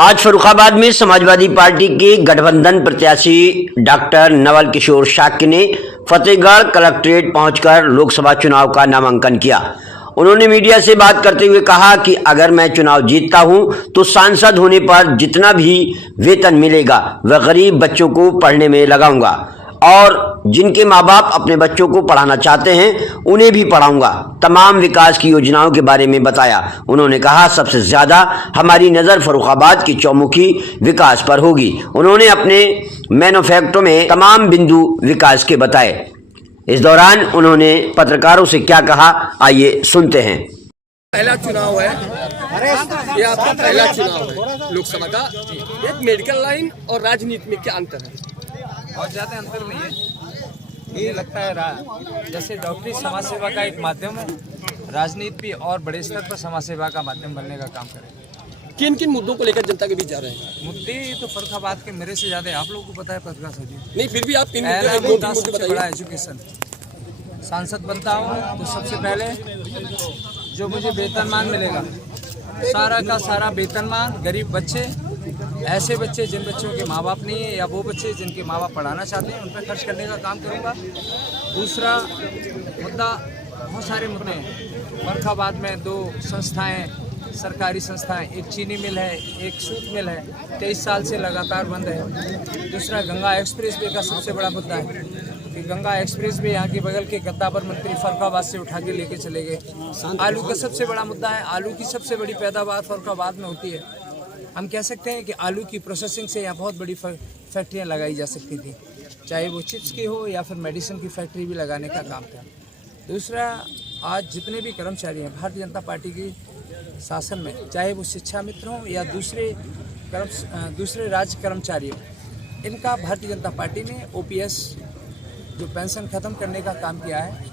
आज फर्रुखाबाद में समाजवादी पार्टी के गठबंधन प्रत्याशी डॉक्टर नवल किशोर शाक्य ने फतेहगढ़ कलेक्ट्रेट पहुंचकर लोकसभा चुनाव का नामांकन किया। उन्होंने मीडिया से बात करते हुए कहा कि अगर मैं चुनाव जीतता हूं तो सांसद होने पर जितना भी वेतन मिलेगा वह गरीब बच्चों को पढ़ने में लगाऊंगा और जिनके माँ बाप अपने बच्चों को पढ़ाना चाहते हैं उन्हें भी पढ़ाऊंगा। तमाम विकास की योजनाओं के बारे में बताया। उन्होंने कहा सबसे ज्यादा हमारी नज़र फर्रुखाबाद की चौमुखी विकास पर होगी। उन्होंने अपने मैनिफेस्टो में तमाम बिंदु विकास के बताए। इस दौरान उन्होंने पत्रकारों से क्या कहा, आइए सुनते हैं। पहला चुनाव है, ये आपका पहला चुनाव है लोकसभा का। एक मेडिकल लाइन और राजनीति में क्या अंतर है? बहुत ज़्यादा अंतर नहीं है। ये लगता है जैसे डॉक्टरी समाज सेवा का एक माध्यम है, राजनीति भी और बड़े स्तर पर समाज सेवा का माध्यम बनने का काम करेगा। किन किन मुद्दों को लेकर जनता के बीच जा रहे हैं? मुद्दे तो फर्रुखाबाद के मेरे से ज़्यादा आप लोगों को पता है पत्रकार सर जी। नहीं, फिर भी आप किन मुद्दे सबसे बड़ा एजुकेशन। सांसद बनता हूँ तो सबसे पहले जो मुझे वेतनमान मिलेगा, सारा का सारा वेतनमान गरीब बच्चे, ऐसे बच्चे जिन बच्चों के माँ बाप नहीं है या वो बच्चे जिनके माँ बाप पढ़ाना चाहते हैं उन पर खर्च करने का काम करूँगा। दूसरा मुद्दा, बहुत सारे मुद्दे हैं फर्रुखाबाद में। 2 संस्थाएं, सरकारी संस्थाएं, एक चीनी मिल है, एक सूत मिल है, 23 साल से लगातार बंद है। दूसरा गंगा एक्सप्रेस वे का सबसे बड़ा मुद्दा है कि गंगा एक्सप्रेस वे यहाँ के बगल के गद्दावर मंत्री फर्रुखाबाद से उठा के लेके चले गए। आलू का सबसे बड़ा मुद्दा है, आलू की सबसे बड़ी पैदावार फर्रुखाबाद में होती है। हम कह सकते हैं कि आलू की प्रोसेसिंग से यहाँ बहुत बड़ी फैक्ट्रियाँ लगाई जा सकती थी, चाहे वो चिप्स की हो या फिर मेडिसिन की फैक्ट्री भी लगाने का काम था। दूसरा, आज जितने भी कर्मचारी हैं भारतीय जनता पार्टी के शासन में, चाहे वो शिक्षा मित्र हों या दूसरे राज्य कर्मचारी हों, इनका भारतीय जनता पार्टी ने OPS जो पेंशन ख़त्म करने का काम किया है।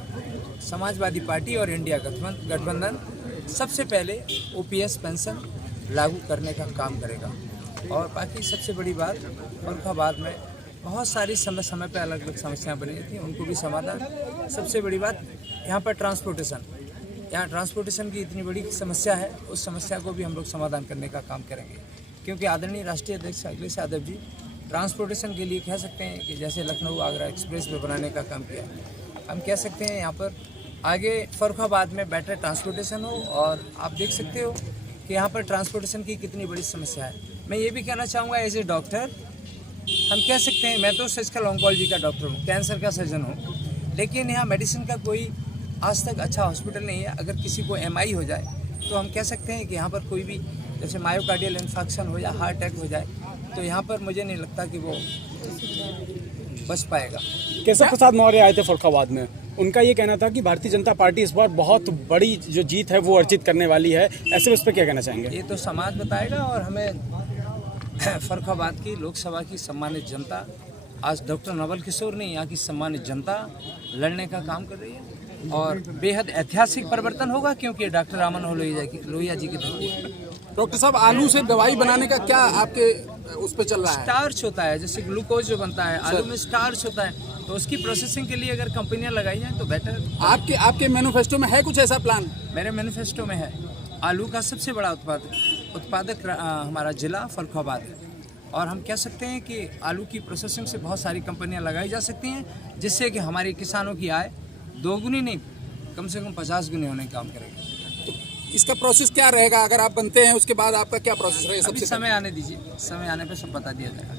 समाजवादी पार्टी और इंडिया गठबंधन सबसे पहले OPS पेंशन लागू करने का काम करेगा। और बाकी सबसे बड़ी बात, फर्रुखाबाद में बहुत सारी समय पर अलग अलग समस्याएं बनी थी, उनको भी समाधान। सबसे बड़ी बात यहाँ पर ट्रांसपोर्टेशन की इतनी बड़ी समस्या है, उस समस्या को भी हम लोग समाधान करने का काम करेंगे। क्योंकि आदरणीय राष्ट्रीय अध्यक्ष अखिलेश यादव जी ट्रांसपोर्टेशन के लिए कह सकते हैं कि जैसे लखनऊ आगरा एक्सप्रेस वे बनाने का काम किया, हम कह सकते हैं यहाँ पर आगे फर्रुखाबाद में बेटर ट्रांसपोर्टेशन हो। और आप देख सकते हो कि यहाँ पर ट्रांसपोर्टेशन की कितनी बड़ी समस्या है। मैं ये भी कहना चाहूँगा, एज ए डॉक्टर हम कह सकते हैं, मैं तो सर्जिकल ऑन्कोलॉजी का डॉक्टर हूँ, कैंसर का सर्जन हूँ, लेकिन यहाँ मेडिसिन का कोई आज तक अच्छा हॉस्पिटल नहीं है। अगर किसी को MI हो जाए तो हम कह सकते हैं कि यहाँ पर कोई भी जैसे मायोकार्डियल इन्फेक्शन हो या हार्ट अटैक हो जाए तो यहाँ पर मुझे नहीं लगता कि वो बच पाएगा। केशव प्रसाद मौर्य आए थे फर्रुखाबाद में, उनका ये कहना था कि भारतीय जनता पार्टी इस बार बहुत बड़ी जो जीत है वो अर्जित करने वाली है। ऐसे उस पर क्या कहना चाहेंगे? ये तो समाज बताएगा। और हमें फर्रुखाबाद की लोकसभा की सम्मानित जनता, आज डॉक्टर नवल किशोर ने यहाँ की सम्मानित जनता लड़ने का काम कर रही है और बेहद ऐतिहासिक परिवर्तन होगा, क्योंकि डॉक्टर रामन लोहिया जी की धरती है। डॉक्टर साहब, आलू से दवाई बनाने का क्या आपके उस पर चल रहा है? स्टार्च होता है, जैसे ग्लूकोज जो बनता है आलू में स्टार्च होता है, तो उसकी प्रोसेसिंग के लिए अगर कंपनियां लगाई जाए तो बेटर। आपके मैनिफेस्टो में है कुछ ऐसा प्लान? मेरे मैनिफेस्टो में है, आलू का सबसे बड़ा उत्पादक हमारा जिला फर्रुखाबाद है। और हम कह सकते हैं कि आलू की प्रोसेसिंग से बहुत सारी कंपनियां लगाई जा सकती हैं, जिससे कि हमारे किसानों की आय 2 गुनी नहीं, कम से कम 50 गुनी होने का काम करेगा। तो इसका प्रोसेस क्या रहेगा? अगर आप बनते हैं उसके बाद आपका क्या प्रोसेस रहेगा? अभी समय आने दीजिए, समय आने पर सब बता दिया जाएगा।